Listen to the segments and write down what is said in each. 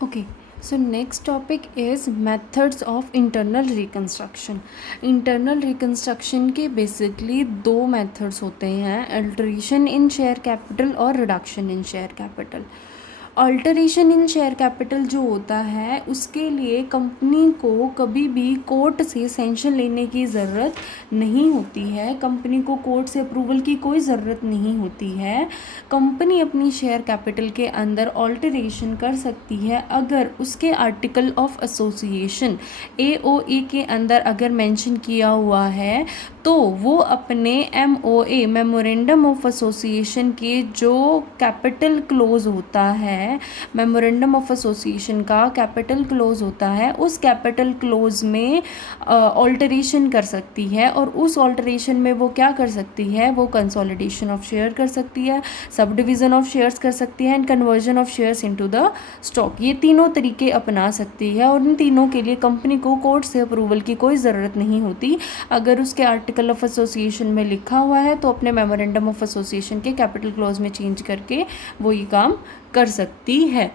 Okay, so next topic is methods of internal reconstruction. Internal reconstruction के basically दो methods होते हैं, alteration in share capital और reduction in share capital. Alteration in share capital जो होता है उसके लिए कंपनी को कभी भी कोर्ट से सेंशन लेने की ज़रूरत नहीं होती है, कंपनी को कोर्ट से अप्रूवल की कोई ज़रूरत नहीं होती है। कंपनी अपनी शेयर कैपिटल के अंदर अल्टरेशन कर सकती है अगर उसके आर्टिकल ऑफ एसोसिएशन AOA के अंदर अगर मेंशन किया हुआ है तो वो अपने MOA मेमोरेंडम ऑफ एसोसिएशन के जो कैपिटल क्लोज होता है, मेमोरेंडम ऑफ एसोसिएशन का कैपिटल क्लोज होता है, उस कैपिटल क्लोज में ऑल्टरेशन कर सकती है और उस ऑल्टरेशन में वो क्या कर सकती है, वो कंसोलिडेशन ऑफ शेयर कर सकती है, सब डिवीज़न ऑफ शेयर्स कर सकती है and conversion of shares into the stock. ये तीनों तरीके अपना सकती है और इन तीनों के लिए कंपनी को कोर्ट से अप्रूवल की कोई ज़रूरत नहीं होती। अगर उसके आर्टिकल ऑफ एसोसिएशन में लिखा हुआ है तो अपने मेमोरेंडम ऑफ एसोसिएशन के कैपिटल क्लोज में चेंज करके वो ये काम कर सकती है।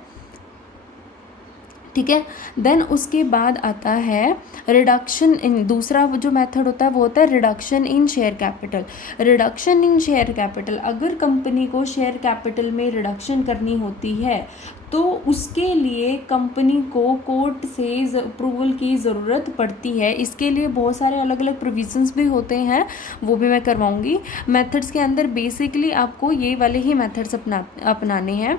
ठीक है, देन उसके बाद आता है रिडक्शन इन, दूसरा जो मेथड होता है वो होता है reduction in share capital. Reduction in share capital, अगर कंपनी को शेयर कैपिटल में रिडक्शन करनी होती है तो उसके लिए कंपनी को कोर्ट से अप्रूवल की ज़रूरत पड़ती है। इसके लिए बहुत सारे अलग अलग प्रोविजंस भी होते हैं, वो भी मैं करवाऊंगी। मेथड्स के अंदर बेसिकली आपको ये वाले ही मेथड्स अपनाने हैं।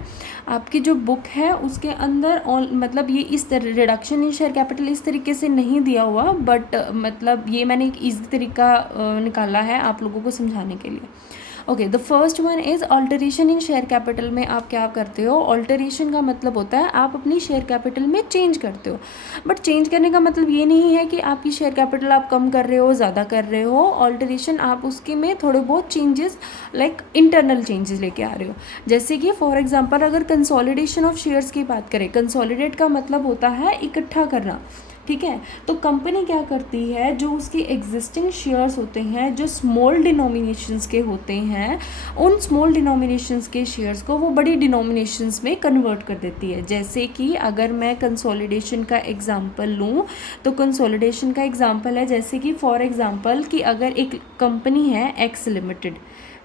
आपकी जो बुक है उसके अंदर मतलब ये इस रिडक्शन इन शेयर कैपिटल इस तरीके से नहीं दिया हुआ, बट मतलब ये मैंने एक ईजी तरीका निकाला है आप लोगों को समझाने के लिए। Okay, the first one is alteration in share capital में आप क्या करते हो, ऑल्टरेशन का मतलब होता है आप अपनी शेयर कैपिटल में चेंज करते हो। बट चेंज करने का मतलब ये नहीं है कि आपकी शेयर कैपिटल आप कम कर रहे हो, ज़्यादा कर रहे हो। ऑल्टरेशन आप उसके में थोड़े बहुत चेंजेस लाइक इंटरनल चेंजेस लेके आ रहे हो। जैसे कि फॉर एग्जाम्पल अगर कंसोलिडेशन ऑफ शेयर्स की बात करें, कंसोलिडेट का मतलब होता है इकट्ठा करना। ठीक है, तो कंपनी क्या करती है, जो उसकी एग्जिस्टिंग शेयर्स होते हैं जो स्मॉल डिनोमिनेशंस के होते हैं, उन स्मॉल डिनोमिनेशंस के शेयर्स को वो बड़ी डिनोमिनेशंस में कन्वर्ट कर देती है। जैसे कि अगर मैं कंसोलिडेशन का एग्जांपल लूँ तो कंसोलिडेशन का एग्जांपल है जैसे कि फॉर एग्जांपल कि अगर एक कंपनी है एक्स लिमिटेड,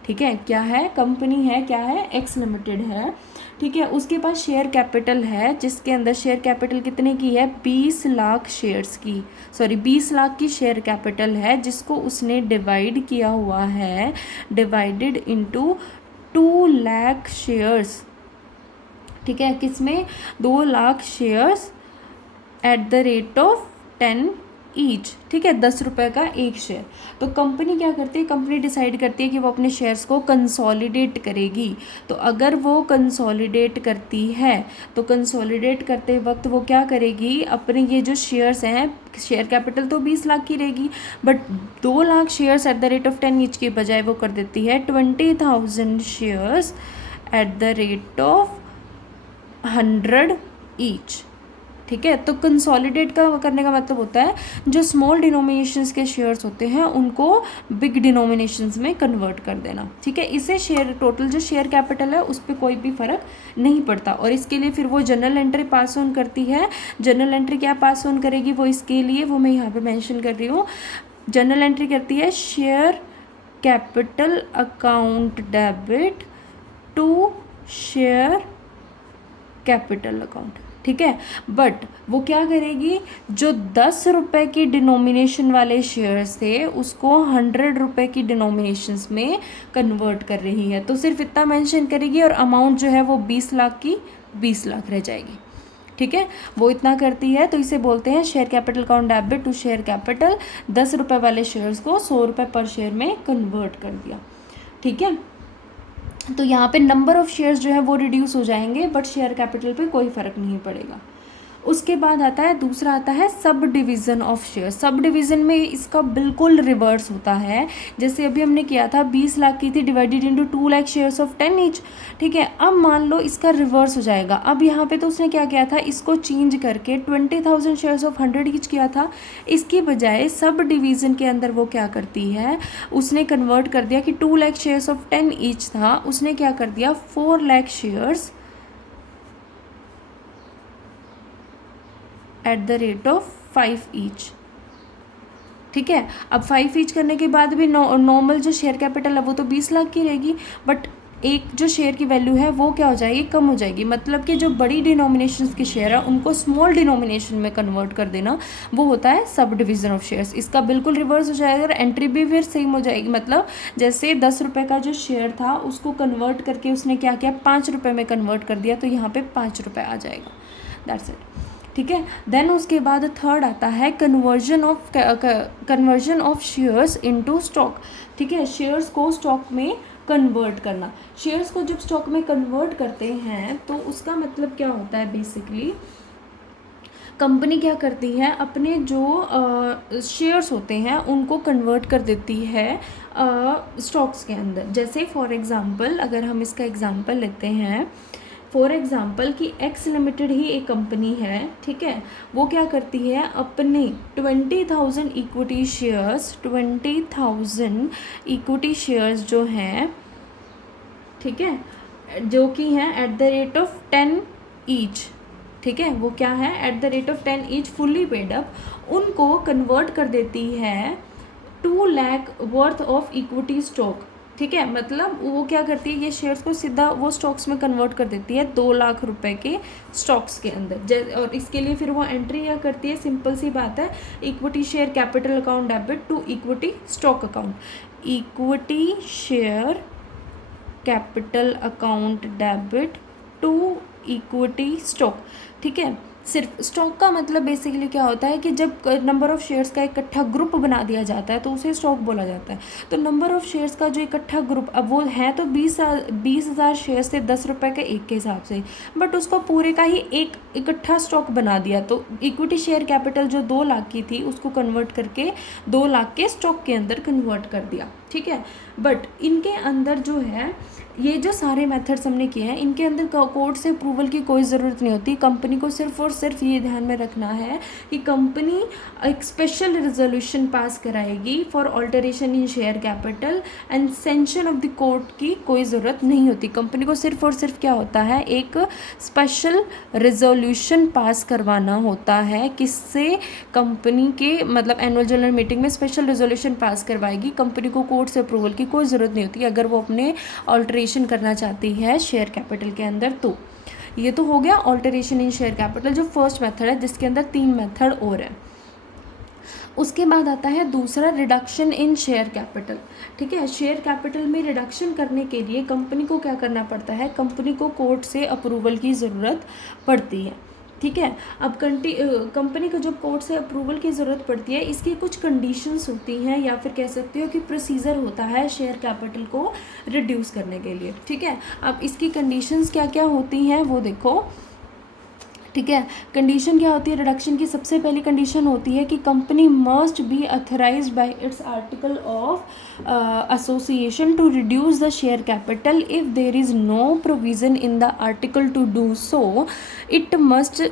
ठीक है, क्या है, कंपनी है, क्या है, एक्स लिमिटेड है। ठीक है, उसके पास शेयर कैपिटल है जिसके अंदर शेयर कैपिटल कितने की है, 20 लाख शेयर्स की, सॉरी 20 लाख की शेयर कैपिटल है जिसको उसने डिवाइड किया हुआ है, डिवाइडेड इनटू 2 लाख शेयर्स। ठीक है, किसमें, 2 lakh shares at the rate of 10 each. ठीक है, 10 रुपये का एक शेयर। तो कंपनी क्या करती है, कंपनी डिसाइड करती है कि वो अपने शेयर्स को कंसोलिडेट करेगी। तो अगर वो कंसोलिडेट करती है तो कंसोलिडेट करते वक्त वो क्या करेगी, अपने ये जो शेयर्स हैं, शेयर कैपिटल तो 20 लाख की रहेगी but 2 lakh shares at the rate of 10 each के बजाय वो कर देती है 20,000 shares at the rate of 100 each. ठीक है, तो कंसोलिडेट का करने का मतलब होता है जो स्मॉल डिनोमिनेशंस के शेयर्स होते हैं उनको बिग डिनोमिनेशंस में कन्वर्ट कर देना। ठीक है, इसे शेयर टोटल जो शेयर कैपिटल है उस पर कोई भी फर्क नहीं पड़ता। और इसके लिए फिर वो जनरल एंट्री पास ऑन करती है। जनरल एंट्री क्या पास ऑन करेगी, वो इसके लिए वो मैं यहाँ पे मेंशन कर रही हूँ। जनरल एंट्री करती है share capital account debit to share capital account. ठीक है, बट वो क्या करेगी, जो 10 रुपये की डिनोमिनेशन वाले शेयर्स थे उसको 100 रुपये की डिनोमिनेशंस में कन्वर्ट कर रही है। तो सिर्फ इतना मेंशन करेगी और अमाउंट जो है वो 20 लाख की 20 लाख रह जाएगी। ठीक है, वो इतना करती है। तो इसे बोलते हैं share capital account debit to share capital. 10 रुपये वाले शेयर्स को 100 रुपये पर शेयर में कन्वर्ट कर दिया। ठीक है, तो यहाँ पे नंबर ऑफ़ शेयर्स जो है वो रिड्यूस हो जाएंगे बट शेयर कैपिटल पे कोई फ़र्क नहीं पड़ेगा। उसके बाद आता है दूसरा, आता है sub division of share. Sub division में इसका बिल्कुल रिवर्स होता है। जैसे अभी हमने किया था 20 लाख की थी divided into 2 lakh shares of 10 each. ठीक है, अब मान लो इसका रिवर्स हो जाएगा। अब यहाँ पे तो उसने क्या किया था, इसको चेंज करके 20,000 शेयर्स ऑफ 100 ईच किया था। इसकी बजाय सब डिवीज़न के अंदर वो क्या करती है, उसने कन्वर्ट कर दिया कि 2 लाख शेयर्स ऑफ 10 ईच था, उसने क्या कर दिया 4 लाख शेयर्स 5 ईच। ठीक है, अब 5 ईच करने के बाद भी नॉर्मल जो शेयर कैपिटल है वो तो 20 लाख की रहेगी, बट एक जो शेयर की वैल्यू है वो क्या हो जाएगी, कम हो जाएगी। मतलब कि जो बड़ी डिनोमिनेशंस के शेयर है उनको स्मॉल डिनोमिनेशन में कन्वर्ट कर देना, वो होता है सब डिवीज़न ऑफ शेयर्स। इसका बिल्कुल रिवर्स हो जाएगा और एंट्री भी फिर सेम हो जाएगी। मतलब जैसे 10 रुपये का जो शेयर था उसको कन्वर्ट करके उसने क्या किया, 5 रुपये में कन्वर्ट कर दिया, तो यहाँ पे 5 रुपये आ जाएगा। That's it. ठीक है, देन उसके बाद थर्ड आता है conversion of shares into stock. ठीक है, शेयर्स को स्टॉक में कन्वर्ट करना। शेयर्स को जब स्टॉक में कन्वर्ट करते हैं तो उसका मतलब क्या होता है, बेसिकली कंपनी क्या करती है, अपने जो शेयर्स होते हैं उनको कन्वर्ट कर देती है स्टॉक्स के अंदर। जैसे फॉर एग्ज़ाम्पल अगर हम इसका एग्ज़ाम्पल लेते हैं, फॉर एग्ज़ाम्पल कि एक्स लिमिटेड ही एक कंपनी है, ठीक है, वो क्या करती है, अपने 20,000 इक्विटी शेयर्स, 20,000 इक्विटी शेयर्स जो हैं, ठीक है, जो कि हैं at the rate of 10 each. ठीक है, वो क्या है, at the rate of 10 each fully paid up, उनको कन्वर्ट कर देती है 2 lakh worth of equity stock. ठीक है, मतलब वो क्या करती है, ये शेयर्स को सीधा वो स्टॉक्स में कन्वर्ट कर देती है 2 लाख रुपए के स्टॉक्स के अंदर। और इसके लिए फिर वो एंट्री क्या करती है, सिंपल सी बात है, equity share capital account debit to equity stock account, equity share capital account debit to equity stock. ठीक है, सिर्फ स्टॉक का मतलब बेसिकली क्या होता है कि जब नंबर ऑफ शेयर्स का इकट्ठा ग्रुप बना दिया जाता है तो उसे स्टॉक बोला जाता है। तो नंबर ऑफ शेयर्स का जो इकट्ठा ग्रुप, अब वो है तो 20,000 शेयर्स थे 10 रुपये के एक के हिसाब से, बट उसको पूरे का ही एक इकट्ठा स्टॉक बना दिया, तो इक्विटी शेयर कैपिटल जो 2 लाख की थी उसको कन्वर्ट करके 2 लाख के स्टॉक के अंदर कन्वर्ट कर दिया। ठीक है, बट इनके अंदर जो है, ये जो सारे मेथड्स हमने किए हैं इनके अंदर कोर्ट से अप्रूवल की कोई ज़रूरत नहीं होती। कंपनी को सिर्फ और सिर्फ ये ध्यान में रखना है कि कंपनी एक स्पेशल रेजोल्यूशन पास कराएगी for alteration in share capital and sanction of the court की कोई ज़रूरत नहीं होती। कंपनी को सिर्फ और सिर्फ क्या होता है, एक स्पेशल रेजोल्यूशन पास करवाना होता है। किससे, कंपनी के मतलब एनुअल जनरल मीटिंग में स्पेशल रेजोल्यूशन पास करवाएगी। कंपनी को कोर्ट से अप्रूवल की कोई ज़रूरत नहीं होती अगर वो अपने ऑल्टरेशन करना चाहती है शेयर कैपिटल के अंदर। तो ये तो हो गया ऑल्टरेशन इन शेयर कैपिटल, जो फर्स्ट मेथड है, जिसके अंदर 3 मेथड और है। उसके बाद आता है दूसरा, रिडक्शन इन शेयर कैपिटल। ठीक है, शेयर कैपिटल में रिडक्शन करने के लिए कंपनी को क्या करना पड़ता है, कंपनी को कोर्ट से अप्रूवल की ज़रूरत पड़ती है। ठीक है, अब कंपनी को जब कोर्ट से अप्रूवल की ज़रूरत पड़ती है, इसकी कुछ कंडीशंस होती हैं या फिर कह सकते हो कि प्रोसीजर होता है शेयर कैपिटल को रिड्यूस करने के लिए। ठीक है, अब इसकी कंडीशंस क्या क्या होती हैं वो देखो। ठीक है, कंडीशन क्या होती है रिडक्शन की, सबसे पहली कंडीशन होती है कि company must be authorise by its article of association to reduce the share capital. If there is no provision in the article to do so, it must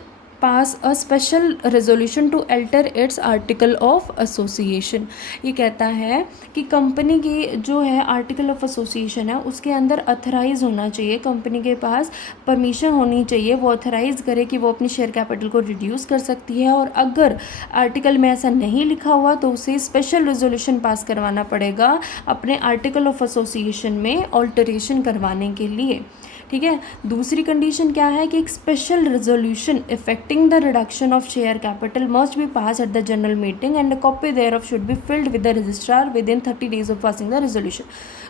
pass a special resolution to alter its article of association. ये कहता है कि company की जो है article of association है उसके अंदर अथराइज होना चाहिए, कंपनी के पास परमिशन होनी चाहिए, वो अथराइज करे कि वो अपनी शेयर कैपिटल को रिड्यूस कर सकती है। और अगर आर्टिकल में ऐसा नहीं लिखा हुआ तो उसे स्पेशल रेजोल्यूशन पास करवाना पड़ेगा अपने आर्टिकल ऑफ एसोसिएशन में ऑल्टरेशन करवाने के लिए। ठीक है, दूसरी कंडीशन क्या है कि एक special resolution effecting the reduction of share capital must be pass at the general meeting and a copy thereof should be filed with the registrar within 30 days of passing the resolution.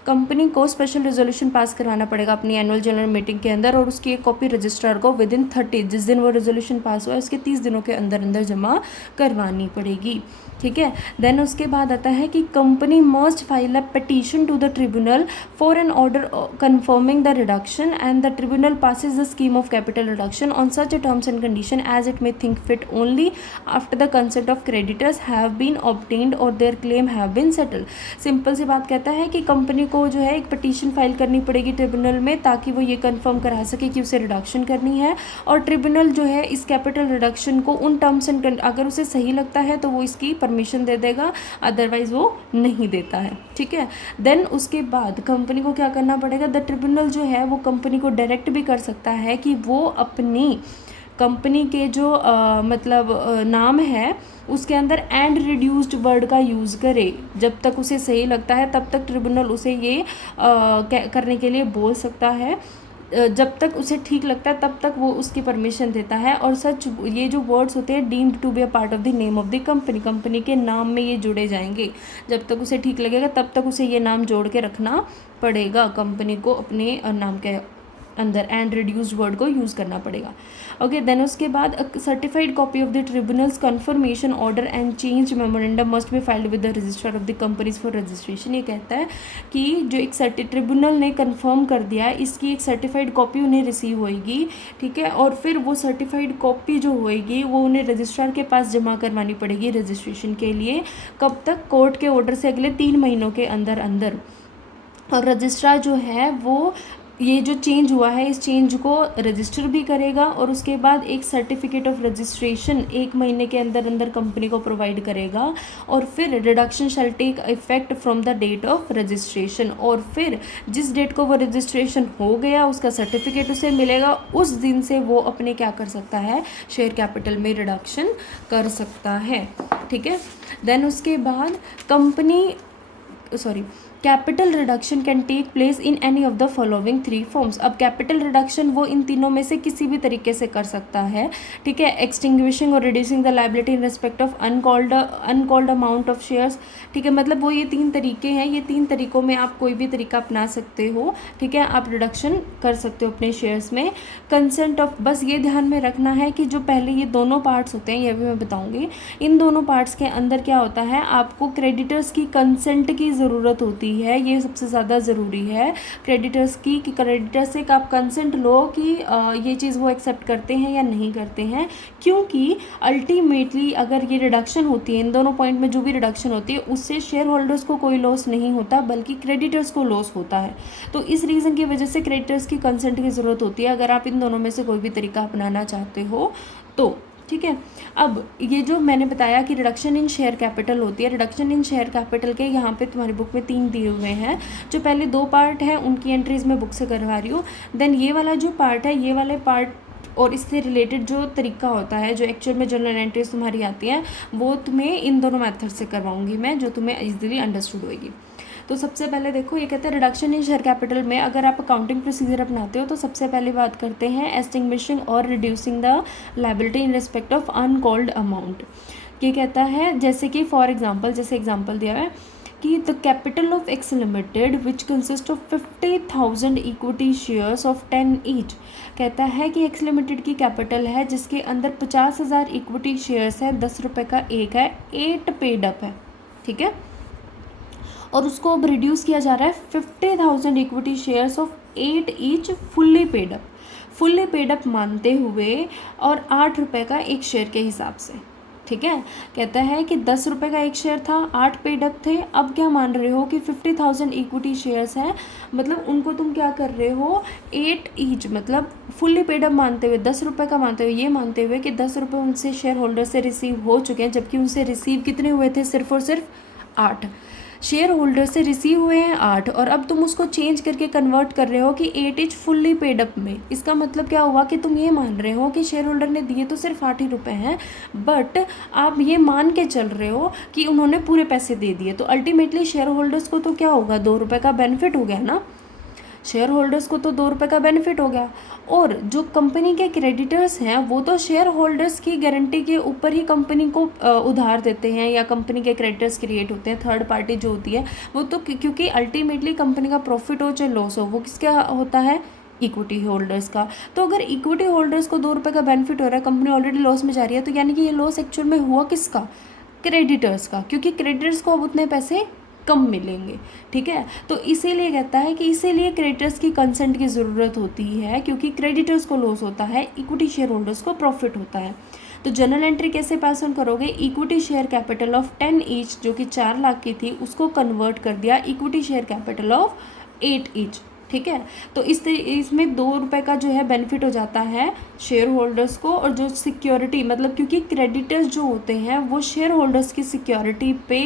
Company को special resolution pass करवाना पड़ेगा अपनी annual general meeting के अंदर और उसकी एक copy registrar को विद इन 30, जिस दिन वो रेजोल्यूशन पास हुआ है उसके 30 दिनों के अंदर अंदर जमा करवानी पड़ेगी। ठीक है, देन उसके बाद आता है कि company must file a petition to the tribunal for an order confirming the reduction and the tribunal passes the scheme of capital reduction on such a terms and condition as it may think fit only after the consent of creditors have been obtained or their claim have been settled। Simple सी बात कहता है कि company को जो है एक petition file करनी पड़ेगी ट्रिब्यूनल में ताकि वो ये कंफर्म करा सके कि उसे रिडक्शन करनी है, और ट्रिब्यूनल जो है इस कैपिटल रिडक्शन को उन टर्म्स एंड अगर उसे सही लगता है तो वो इसकी परमिशन दे देगा, अदरवाइज वो नहीं देता है। ठीक है, देन उसके बाद कंपनी को क्या करना पड़ेगा, द ट्रिब्यूनल जो है वो कंपनी को डायरेक्ट भी कर सकता है कि वो अपनी कंपनी के जो नाम है उसके अंदर एंड रिड्यूस्ड वर्ड का यूज़ करे, जब तक उसे सही लगता है तब तक ट्रिब्यूनल उसे ये करने के लिए बोल सकता है, जब तक उसे ठीक लगता है तब तक वो उसकी परमिशन देता है। और सच ये जो वर्ड्स होते हैं deemed to be a part of the name of the company, company के नाम में ये जुड़े जाएंगे, जब तक उसे ठीक लगेगा तब तक उसे ये नाम जोड़ के रखना पड़ेगा, कंपनी को अपने नाम के अंदर एंड रिड्यूस्ड वर्ड को यूज़ करना पड़ेगा। ओके, देन उसके बाद certified copy of the tribunals confirmation order and change memorandum must be filed with the registrar of the companies for registration. ये कहता है कि जो एक ट्रिब्यूनल ने कंफर्म कर दिया है इसकी एक सर्टिफाइड कॉपी उन्हें रिसीव होएगी, ठीक है, और फिर वो सर्टिफाइड कॉपी जो होएगी वो उन्हें रजिस्ट्रार के पास जमा करवानी पड़ेगी रजिस्ट्रेशन के लिए। कब तक? कोर्ट के ऑर्डर से अगले 3 महीनों के अंदर अंदर। और रजिस्ट्रार जो है वो ये जो चेंज हुआ है इस चेंज को रजिस्टर भी करेगा और उसके बाद एक सर्टिफिकेट ऑफ रजिस्ट्रेशन 1 महीने के अंदर अंदर कंपनी को प्रोवाइड करेगा। और फिर reduction shall take effect from the date of registration, और फिर जिस डेट को वो रजिस्ट्रेशन हो गया उसका सर्टिफिकेट उसे मिलेगा, उस दिन से वो अपने क्या कर सकता है, शेयर कैपिटल में रिडक्शन कर सकता है, ठीक है। देन उसके बाद capital reduction can take place in any of the following 3 forms. अब कैपिटल रिडक्शन वो इन तीनों में से किसी भी तरीके से कर सकता है, ठीक है। एक्सटिंग्विशिंग और reducing the liability in respect of uncalled amount of shares, ठीक है, मतलब वो ये 3 तरीके हैं, ये 3 तरीकों में आप कोई भी तरीका अपना सकते हो, ठीक है, आप रिडक्शन कर सकते हो अपने शेयर्स में। कंसेंट ऑफ, बस ये ध्यान में रखना है कि जो पहले ये दोनों पार्ट्स होते हैं ये भी मैं बताऊँगी, इन दोनों पार्ट्स के अंदर क्या होता है, आपको क्रेडिटर्स की कंसेंट की ज़रूरत होती है, ये सबसे ज़्यादा ज़रूरी है क्रेडिटर्स की, कि क्रेडिटर्स से आप कंसेंट लो कि ये चीज़ वो एक्सेप्ट करते हैं या नहीं करते हैं, क्योंकि अल्टीमेटली अगर ये रिडक्शन होती है, इन दोनों पॉइंट में जो भी रिडक्शन होती है उससे शेयर होल्डर्स को कोई लॉस नहीं होता बल्कि क्रेडिटर्स को लॉस होता है। तो इस रीज़न की वजह से क्रेडिटर्स की कंसेंट की ज़रूरत होती है अगर आप इन दोनों में से कोई भी तरीका अपनाना चाहते हो तो, ठीक है। अब ये जो मैंने बताया कि रिडक्शन इन शेयर कैपिटल होती है, रिडक्शन इन शेयर कैपिटल के यहाँ पे तुम्हारी बुक में 3 दिए हुए हैं, जो पहले 2 पार्ट हैं उनकी एंट्रीज मैं बुक से करवा रही हूँ। देन ये वाला जो पार्ट है, ये वाले पार्ट और इससे रिलेटेड जो तरीका होता है, जो एक्चुअल में जनरल एंट्रीज तुम्हारी आती हैं, वो तुम्हें इन दोनों मेथड से करवाऊँगी मैं, जो तुम्हें ईजिली अंडरस्टूड होगी। तो सबसे पहले देखो, ये कहते हैं रिडक्शन इन शेयर कैपिटल में अगर आप अकाउंटिंग प्रोसीजर अपनाते हो तो सबसे पहले बात करते हैं एस्टिंग्विशिंग और reducing the liability in respect of uncalled amount. ये कहता है जैसे कि फॉर एग्जांपल, जैसे एग्जांपल दिया है कि the capital of x limited which consist of 50,000 equity shares of 10 each. कहता है कि एक्स लिमिटेड की कैपिटल है जिसके अंदर 50,000 इक्विटी शेयर्स है, 10 रुपये का एक है, 8 पेड अप है, ठीक है, और उसको अब रिड्यूस किया जा रहा है 50,000 equity shares of 8 each fully paid up मानते हुए और 8 रुपये का एक शेयर के हिसाब से, ठीक है। कहता है कि 10 रुपये का एक शेयर था, 8 पेड अप थे, अब क्या मान रहे हो कि 50,000 इक्विटी शेयर्स हैं, मतलब उनको तुम क्या कर रहे हो, 8 ईच, मतलब फुल्ली पेड अप मानते हुए, 10 रुपये का मानते हुए, ये मानते हुए कि 10 रुपये उनसे शेयर होल्डर से रिसीव हो चुके हैं, जबकि उनसे रिसीव कितने हुए थे, सिर्फ और सिर्फ 8 शेयर होल्डर से रिसीव हुए हैं 8, और अब तुम उसको चेंज करके कन्वर्ट कर रहे हो कि 8 ईच फुल्ली पेड अप में। इसका मतलब क्या हुआ कि तुम ये मान रहे हो कि शेयर होल्डर ने दिए तो सिर्फ 8 ही रुपये हैं, बट आप ये मान के चल रहे हो कि उन्होंने पूरे पैसे दे दिए, तो अल्टीमेटली शेयर होल्डर्स को तो क्या होगा, 2 रुपये का बेनिफिट हो गया ना, शेयर होल्डर्स को तो 2 रुपये का बेनिफिट हो गया। और जो कंपनी के क्रेडिटर्स हैं वो तो शेयर होल्डर्स की गारंटी के ऊपर ही कंपनी को उधार देते हैं, या कंपनी के क्रेडिटर्स क्रिएट होते हैं, थर्ड पार्टी जो होती है वो तो, क्योंकि अल्टीमेटली कंपनी का प्रॉफिट हो चाहे लॉस हो वो किसका होता है, इक्विटी होल्डर्स का। तो अगर इक्विटी होल्डर्स को 2 रुपये का बेनिफिट हो रहा है, कंपनी ऑलरेडी लॉस में जा रही है, तो यानी कि ये लॉस एक्चुअल में हुआ किसका, क्रेडिटर्स का, क्योंकि क्रेडिटर्स को अब उतने पैसे कम मिलेंगे, ठीक है। तो इसीलिए कहता है कि इसीलिए क्रेडिटर्स की कंसेंट की ज़रूरत होती है, क्योंकि क्रेडिटर्स को लॉस होता है, इक्विटी शेयर होल्डर्स को प्रॉफिट होता है। तो जनरल एंट्री कैसे पास ऑन करोगे, equity share capital of 10 each जो कि 4 लाख की थी उसको कन्वर्ट कर दिया equity share capital of 8 each, ठीक है। तो इसमें 2 रुपये का जो है बेनिफिट हो जाता है शेयर होल्डर्स को, और जो सिक्योरिटी, मतलब क्योंकि क्रेडिटर्स जो होते हैं वो शेयर होल्डर्स की सिक्योरिटी पे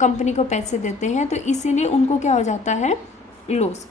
कंपनी को पैसे देते हैं, तो इसीलिए उनको क्या हो जाता है, लॉस।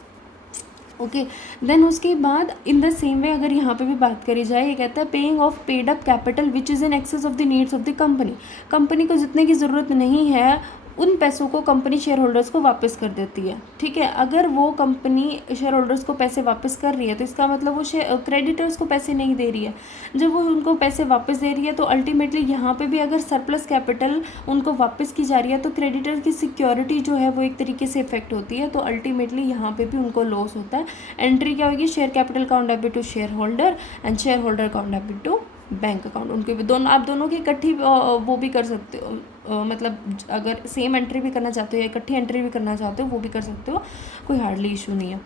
ओके। देन उसके बाद इन द सेम वे अगर यहाँ पे भी बात करी जाए, ये कहता है paying off paid up capital which is in excess of the needs of the company. Company को जितने की ज़रूरत नहीं है उन पैसों को कंपनी शेयर होल्डर्स को वापस कर देती है, ठीक है। अगर वो कंपनी शेयर होल्डर्स को पैसे वापस कर रही है तो इसका मतलब वो क्रेडिटर्स को पैसे नहीं दे रही है। जब वो उनको पैसे वापस दे रही है तो अल्टीमेटली यहाँ पे भी अगर सरप्लस कैपिटल उनको वापस की जा रही है तो क्रेडिटर की सिक्योरिटी जो है वो एक तरीके से इफेक्ट होती है, तो अल्टीमेटली यहाँ पे भी उनको लॉस होता है। एंट्री क्या होगी, share capital account debit to shareholder and shareholder account debit to bank account. उनके भी दोनों, आप दोनों की इकट्ठी वो भी कर सकते हो, मतलब अगर सेम एंट्री भी करना चाहते हो या इकट्ठी एंट्री भी करना चाहते हो वो भी कर सकते हो, कोई हार्डली इशू नहीं है,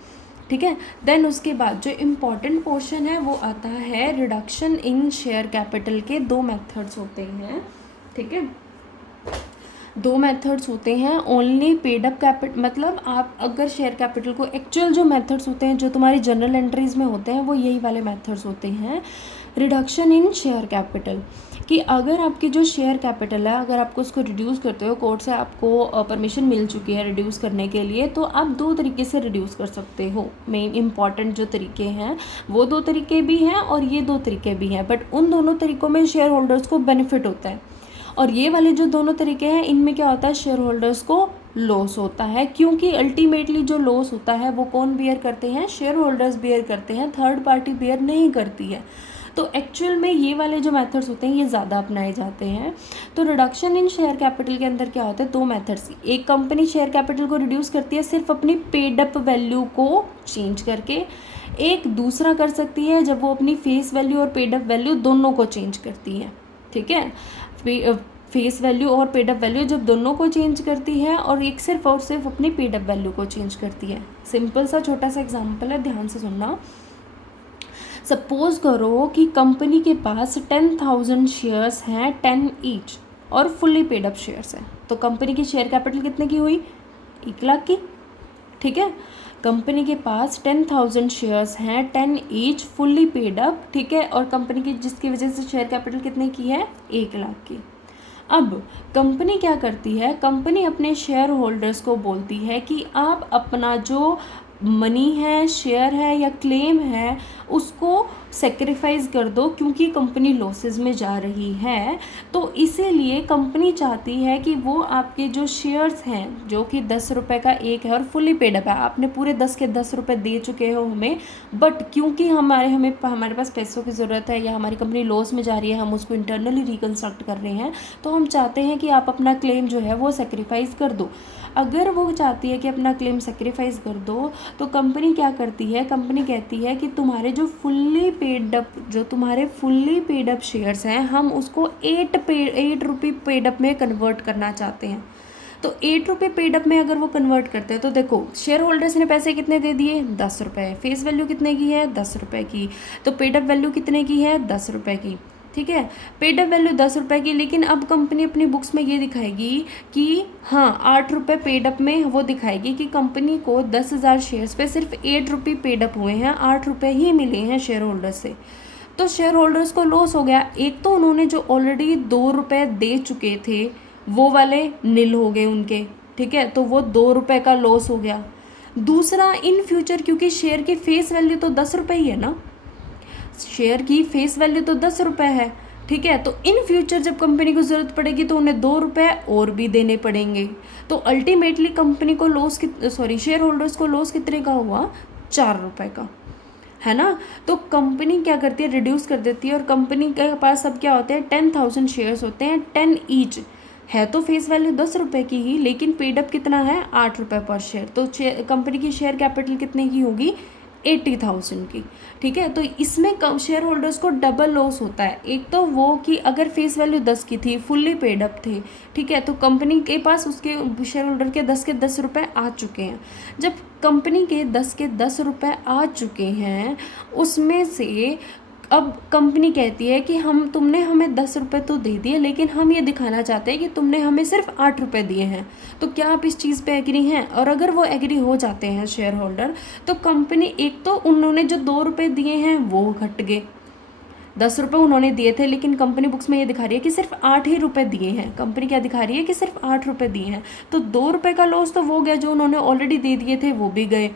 ठीक है। देन उसके बाद जो इम्पॉर्टेंट पोर्शन है वो आता है रिडक्शन इन शेयर कैपिटल के दो मेथड्स होते हैं, ठीक है। दो मेथड्स होते हैं, ओनली पेड अप कैपिटल, मतलब आप अगर शेयर कैपिटल को एक्चुअल जो मेथड्स होते हैं जो तुम्हारी जनरल एंट्रीज में होते हैं वो यही वाले मेथड्स होते हैं। रिडक्शन इन शेयर कैपिटल, कि अगर आपकी जो शेयर कैपिटल है अगर आपको उसको रिड्यूस करते हो, कोर्ट से आपको परमिशन मिल चुकी है रिड्यूस करने के लिए, तो आप दो तरीके से रिड्यूस कर सकते हो। मेन इंपॉर्टेंट जो तरीके हैं वो दो तरीके भी हैं और ये दो तरीके भी हैं, बट उन दोनों तरीक़ों में शेयर होल्डर्स को बेनिफिट होता है। और ये वाले जो दोनों तरीके हैं इनमें क्या होता है, शेयर होल्डर्स को लॉस होता है, क्योंकि अल्टीमेटली जो लॉस होता है वो कौन बियर करते हैं, शेयर होल्डर्स बियर करते हैं, थर्ड पार्टी बियर नहीं करती है। तो एक्चुअल में ये वाले जो मेथड्स होते हैं ये ज़्यादा अपनाए जाते हैं। तो रिडक्शन इन शेयर कैपिटल के अंदर क्या होता है, दो मेथड्स। एक कंपनी शेयर कैपिटल को रिड्यूस करती है सिर्फ अपनी पेड अप वैल्यू को चेंज करके, एक दूसरा कर सकती है जब वो अपनी फेस वैल्यू और पेड अप वैल्यू दोनों को चेंज करती है, ठीक है। फेस वैल्यू और पेड अप वैल्यू जब दोनों को चेंज करती है, और एक सिर्फ और सिर्फ अपनी पेड अप वैल्यू को चेंज करती है। सिंपल सा छोटा सा एग्जांपल है, ध्यान से सुनना। सपोज करो कि कंपनी के पास 10,000 शेयर्स हैं, 10 ईच, और फुल्ली पेड अप शेयर्स हैं। तो कंपनी की शेयर कैपिटल कितने की हुई, 1 लाख की, ठीक है। कंपनी के पास 10,000 शेयर्स हैं, 10 ईच, फुल्ली पेड अप, ठीक है। और कंपनी की जिसकी वजह से शेयर कैपिटल कितने की है, 1 लाख की। अब कंपनी क्या करती है, कंपनी अपने शेयर होल्डर्स को बोलती है कि आप अपना जो मनी है, शेयर है या क्लेम है उसको सेक्रीफाइस कर दो, क्योंकि कंपनी लॉसेस में जा रही है। तो इसीलिए कंपनी चाहती है कि वो आपके जो शेयर्स हैं जो कि 10 रुपये का एक है और फुली पेड अप है, आपने पूरे 10 के 10 रुपये दे चुके हो हमें, बट क्योंकि हमारे पास पैसों की ज़रूरत है या हमारी कंपनी लॉस में जा रही है, हम उसको इंटरनली रिकन्स्ट्रक्ट कर रहे हैं, तो हम चाहते हैं कि आप अपना क्लेम जो है वो सेक्रीफाइस कर दो। अगर वो चाहती है कि अपना क्लेम सेक्रीफाइस कर दो तो कंपनी क्या करती है, कंपनी कहती है कि तुम्हारे जो फुल्ली पेड अप शेयर्स हैं हम उसको 8 रुपये पेड अप में कन्वर्ट करना चाहते हैं। तो 8 रुपये पेड अप में अगर वो कन्वर्ट करते हैं तो देखो शेयर होल्डर्स ने पैसे कितने दे दिए, 10 रुपये, फेस वैल्यू कितने की है, 10 रुपये की, तो पेड अप वैल्यू कितने की है, 10 रुपये की, ठीक है। पेड अप वैल्यू 10 रुपये की, लेकिन अब कंपनी अपनी बुक्स में ये दिखाएगी कि हाँ 8 रुपये पेड अप में वो दिखाएगी कि कंपनी को 10,000 शेयर्स पे सिर्फ 8 रुपये पेड अप हुए हैं, 8 रुपये ही मिले हैं शेयर होल्डर्स से। तो शेयर होल्डर्स को लॉस हो गया। एक तो उन्होंने जो ऑलरेडी 2 रुपये दे चुके थे वो वाले नील हो गए उनके, ठीक है, तो वो 2 रुपये का लॉस हो गया। दूसरा, इन फ्यूचर क्योंकि शेयर की फेस वैल्यू तो 10 रुपये ही है ना, शेयर की फेस वैल्यू तो 10 रुपये है, ठीक है, तो इन फ्यूचर जब कंपनी को ज़रूरत पड़ेगी तो उन्हें 2 रुपये और भी देने पड़ेंगे। तो अल्टीमेटली कंपनी को लॉस शेयर होल्डर्स को लॉस कितने का हुआ, 4 रुपये का, है ना। तो कंपनी क्या करती है, रिड्यूस कर देती है, और कंपनी के पास अब क्या होते हैं, 10,000 शेयर्स होते हैं, 10 ईच है, तो फेस वैल्यू 10 रुपये की ही, लेकिन पेड अप कितना है, 8 रुपये पर शेयर। तो कंपनी की शेयर कैपिटल कितने की होगी, 80,000 की, ठीक है। तो इसमें शेयर होल्डर्स को डबल लॉस होता है। एक तो वो कि अगर फेस वैल्यू 10 की थी, फुल्ली पेड अप थे, ठीक है, तो कंपनी के पास उसके शेयर होल्डर के 10 के 10 रुपये आ चुके हैं। जब कंपनी के 10 के 10 रुपये आ चुके हैं, उसमें से अब कंपनी कहती है कि तुमने हमें 10 रुपये तो दे दिए, लेकिन हम ये दिखाना चाहते हैं कि तुमने हमें सिर्फ 8 रुपये दिए हैं, तो क्या आप इस चीज़ पे एग्री हैं। और अगर वो एग्री हो जाते हैं शेयर होल्डर, तो कंपनी, एक तो उन्होंने जो 2 रुपये दिए हैं वो घट गए, 10 रुपये उन्होंने दिए थे, लेकिन कंपनी बुक्स में ये दिखा रही है कि सिर्फ 8 ही रुपये दिए हैं। कंपनी क्या दिखा रही है कि सिर्फ 8 रुपये दिए हैं, तो 2 रुपये का लॉस तो वो गया, जो उन्होंने ऑलरेडी दे दिए थे वो भी गए।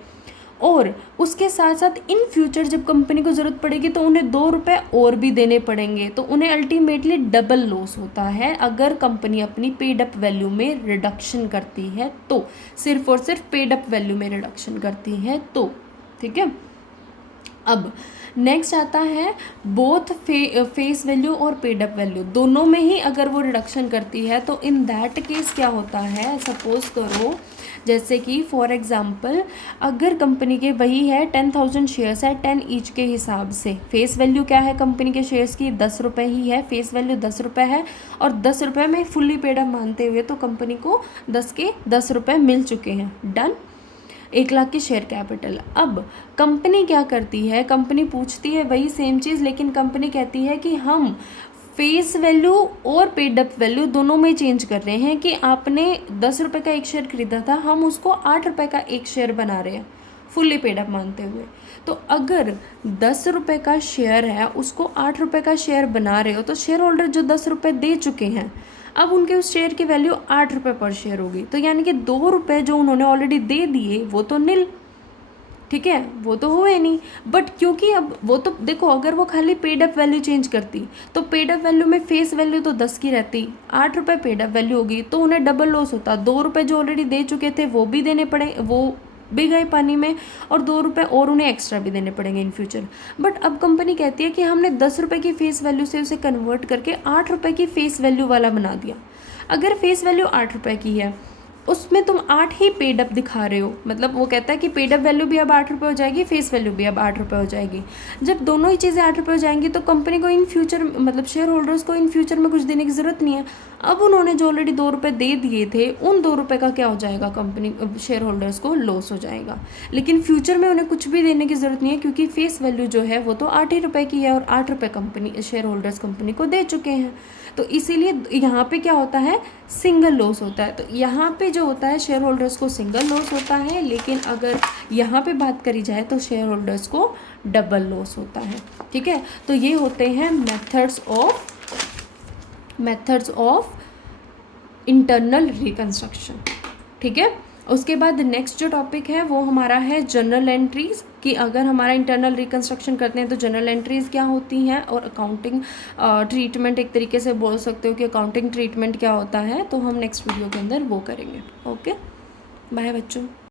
और उसके साथ साथ इन फ्यूचर जब कंपनी को ज़रूरत पड़ेगी तो उन्हें 2 रुपये और भी देने पड़ेंगे, तो उन्हें अल्टीमेटली डबल लॉस होता है अगर कंपनी अपनी पेड अप वैल्यू में रिडक्शन करती है तो, सिर्फ और सिर्फ पेड अप वैल्यू में रिडक्शन करती है तो, ठीक है। अब नेक्स्ट आता है बोथ फेस वैल्यू और पेड अप वैल्यू, दोनों में ही अगर वो रिडक्शन करती है तो इन दैट केस क्या होता है, सपोज करो जैसे कि फॉर एग्जांपल अगर कंपनी के वही है 10,000 शेयर्स है 10 ईच के हिसाब से, फेस वैल्यू क्या है कंपनी के शेयर्स की 10 रुपये ही है, फेस वैल्यू 10 रुपये है और 10 रुपये में फुल्ली पेड अप मानते हुए तो कंपनी को 10 के 10 रुपये मिल चुके हैं, डन। 1 लाख की शेयर कैपिटल। अब कंपनी क्या करती है, कंपनी पूछती है वही सेम चीज़, लेकिन कंपनी कहती है कि हम फेस वैल्यू और पेड अप वैल्यू दोनों में चेंज कर रहे हैं कि आपने 10 रुपये का एक शेयर खरीदा था, हम उसको 8 रुपये का एक शेयर बना रहे हैं फुल्ली पेड अप मानते हुए। तो अगर 10 रुपये का शेयर है उसको 8 रुपये का शेयर बना रहे हो तो शेयर होल्डर जो 10 रुपये दे चुके हैं अब उनके उस शेयर की वैल्यू 8 रुपये पर शेयर होगी, तो यानी कि 2 रुपये जो उन्होंने ऑलरेडी दे दिए वो तो नील, ठीक है, वो तो हुए नहीं। बट क्योंकि अब वो तो देखो अगर वो खाली पेड अप वैल्यू चेंज करती तो पेड अप वैल्यू में फेस वैल्यू तो 10 की रहती, 8 रुपये पेड अप वैल्यू होगी तो उन्हें डबल लॉस होता, 2 रुपये जो ऑलरेडी दे चुके थे वो भी देने पड़े, वो भी गए पानी में और 2 रुपये और उन्हें एक्स्ट्रा भी देने पड़ेंगे इन फ्यूचर। बट अब कंपनी कहती है कि हमने 10 रुपये की फेस वैल्यू से उसे कन्वर्ट करके 8 रुपये की फेस वैल्यू वाला बना दिया। अगर फेस वैल्यू 8 रुपये की है उसमें तुम 8 ही पेड अप दिखा रहे हो, मतलब वो कहता है कि पेड अप वैल्यू भी अब 8 रुपये हो जाएगी, फेस वैल्यू भी अब 8 रुपये हो जाएगी। जब दोनों ही चीज़ें 8 रुपये हो जाएंगी तो कंपनी को इन फ्यूचर मतलब शेयर होल्डर्स को इन फ्यूचर में कुछ देने की ज़रूरत नहीं है। अब उन्होंने जो ऑलरेडी 2 रुपये दे दिए थे उन 2 रुपये का क्या हो जाएगा, कंपनी शेयर होल्डर्स को लॉस हो जाएगा। लेकिन फ्यूचर में उन्हें कुछ भी देने की ज़रूरत नहीं है क्योंकि फेस वैल्यू जो है वो तो 8 ही रुपये की है और 8 रुपये कंपनी शेयर होल्डर्स कंपनी को दे चुके हैं। तो इसीलिए यहाँ पे क्या होता है, सिंगल लॉस होता है। तो यहाँ पे जो होता है शेयर होल्डर्स को सिंगल लॉस होता है, लेकिन अगर यहाँ पे बात करी जाए तो शेयर होल्डर्स को डबल लॉस होता है, ठीक है। तो ये होते हैं मेथड्स ऑफ इंटरनल रिकंस्ट्रक्शन, ठीक है। उसके बाद नेक्स्ट जो टॉपिक है वो हमारा है जर्नल एंट्रीज़, कि अगर हमारा इंटरनल रिकंस्ट्रक्शन करते हैं तो जर्नल एंट्रीज़ क्या होती हैं और अकाउंटिंग ट्रीटमेंट, एक तरीके से बोल सकते हो कि अकाउंटिंग ट्रीटमेंट क्या होता है, तो हम नेक्स्ट वीडियो के अंदर वो करेंगे। ओके, बाय बच्चों।